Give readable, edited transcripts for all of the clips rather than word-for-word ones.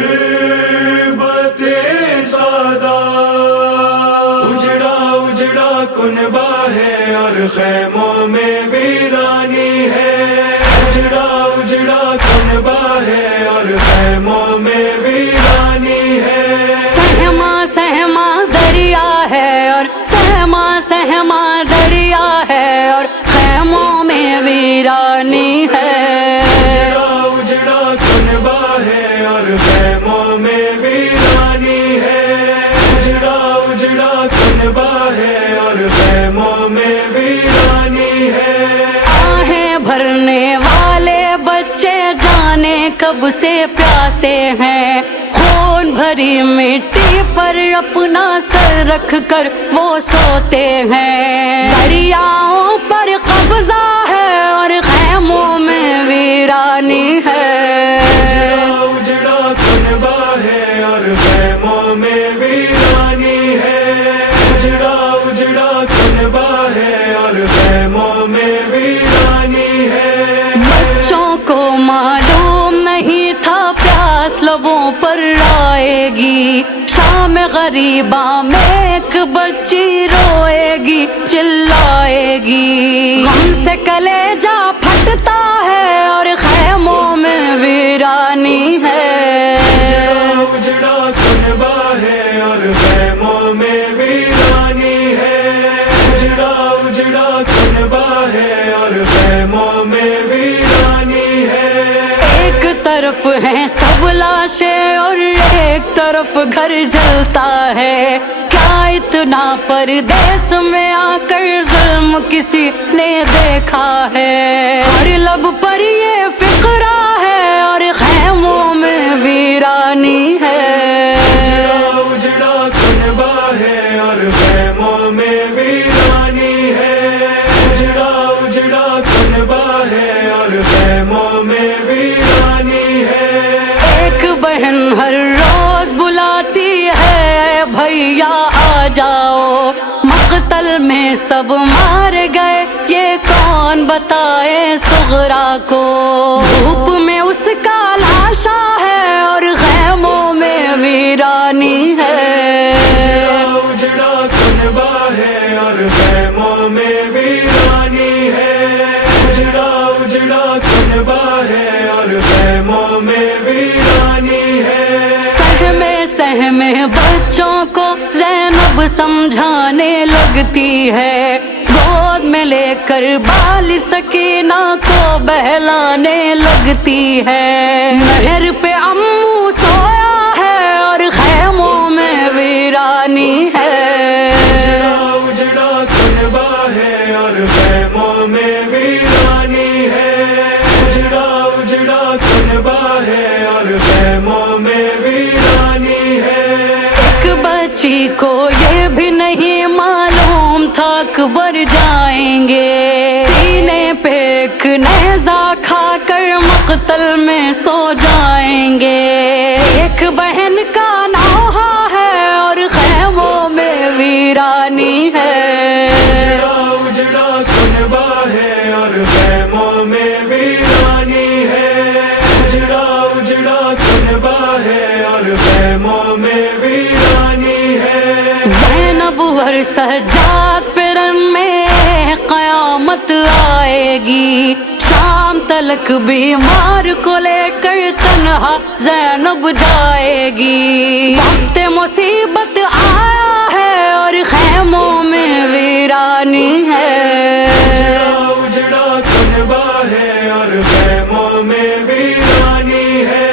غربت سادہ اجڑا اجڑا کنبہ ہے اور خیموں میں ویرانی ہے، اجڑا اجڑا کنبہ ہے اور خیموں میں ویرانی ہے۔ سہما سہما دریا ہے اور سہما سہما دریا ہے اور خیموں میں ویرانی ہے، اجڑا اجڑا کنبہ ہے اور خیموں میں ویرانی ہے، اجڑا اجڑا کنبہ ہے اور خیموں میں ویرانی ہے۔ آہیں بھرنے والے بچے جانے کب سے پیاسے ہیں، خون بھری مٹی پر اپنا سر رکھ کر وہ سوتے ہیں، دریاؤں پر قبضہ ہے اور خیموں میں ویرانی ہے، اجڑا کنبہ ہے اور خیموں میں ویرانی ہے، اجڑا اجڑا کنبہ ہے اور خیموں میں ویرانی ہے۔ بچوں کو معلوم نہیں تھا پیاس لبوں پر آئے گی، شام غریباں میں ایک بچی روئے گی چلائے گی، غم سے کلیجہ پھٹتا ہے اور خیموں میں ویرانی ہے، اجڑا کنبہ ہے اور خیموں میں ویرانی ہے، اجڑا اجڑا کنبہ ہے اور خیموں میں ویرانی ہے۔ ایک طرف ہیں سب لاشیں اور ایک طرف گھر جلتا ہے، کیا اتنا پردیس میں آ کر ظلم کسی نے دیکھا ہے، ہر لب پر یہ فقرہ ہے اور خیموں میں ویرانی ہے، اجڑا کنبہ ہے اور خیموں میں ویرانی ہے، اجڑا اجڑا کنبہ ہے اور خیموں میں ویرانی ہے۔ ایک بہن ہر روز بلاتی ہے بھیا آ جاؤ، مقتل میں سب مار گئے یہ کون بتائے صغرا کو، دھوپ میں اس کا لاشا ہے اور خیموں میں ویرانی ہے، اجڑا کنبہ ہے اور خیموں میں ویرانی ہے، اجڑا اجڑا کنبہ ہے اور خیموں میں ویرانی ہے۔ سہمے سہمے بچوں کو زینب سمجھانے لگتی ہے، گود میں لے کر بال سکینہ کو بہلانے لگتی ہے، نہر پہ امو سویا ہے اور خیموں میں ویرانی ہے، اجڑا کنبہ ہے اور خیموں میں ویرانی ہے، اجڑا اجڑا کنبہ ہے اور خیموں میں ویرانی ہے۔ ایک بچی کو یہ بھی نہیں معلوم تھا اکبر جائیں گے، سینے پہ ایک نیزہ کھا کر مقتل میں سو جائیں گے، ایک بہن کا نوحہ ہے اور خیموں میں ویرانی ہے، اجڑا کنبہ ہے اور خیموں میں ویرانی ہے، اجڑا اجڑا کنبہ ہے اور خیموں میں ویرانی ہے۔ زینب اور سجاد پہ رن میں قیامت آئے گی، شام تلک بیمار کو لے کر تنہا زینب جائے گی، وقت مصیبت آیا ہے اور خیموں میں ویرانی ہے، اجڑا کنبہ ہے اور خیموں میں ویرانی ہے،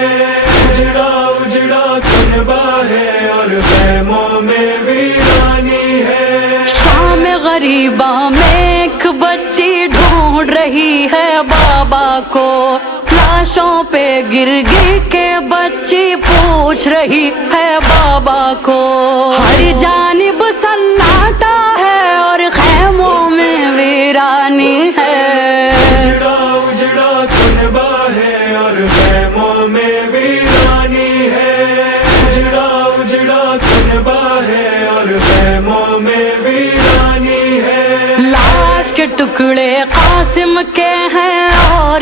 اجڑا اجڑا کنبہ ہے اور خیموں میں ویرانی ہے۔ شام غریباں میں ایک بچی ڈھونڈ رہی ہے بابا کو، لاشوں پہ گر گر کے بچی پوچھ رہی ہے بابا کو، ہر جانب سناٹا ہے اور خیموں میں ویرانی ہے، اجڑا کنبہ ہے اور خیموں میں ویرانی ہے، اجڑا اجڑا کنبہ ہے اور خیموں میں ویرانی ہے۔ لاش کے ٹکڑے قاسم کے ہیں اور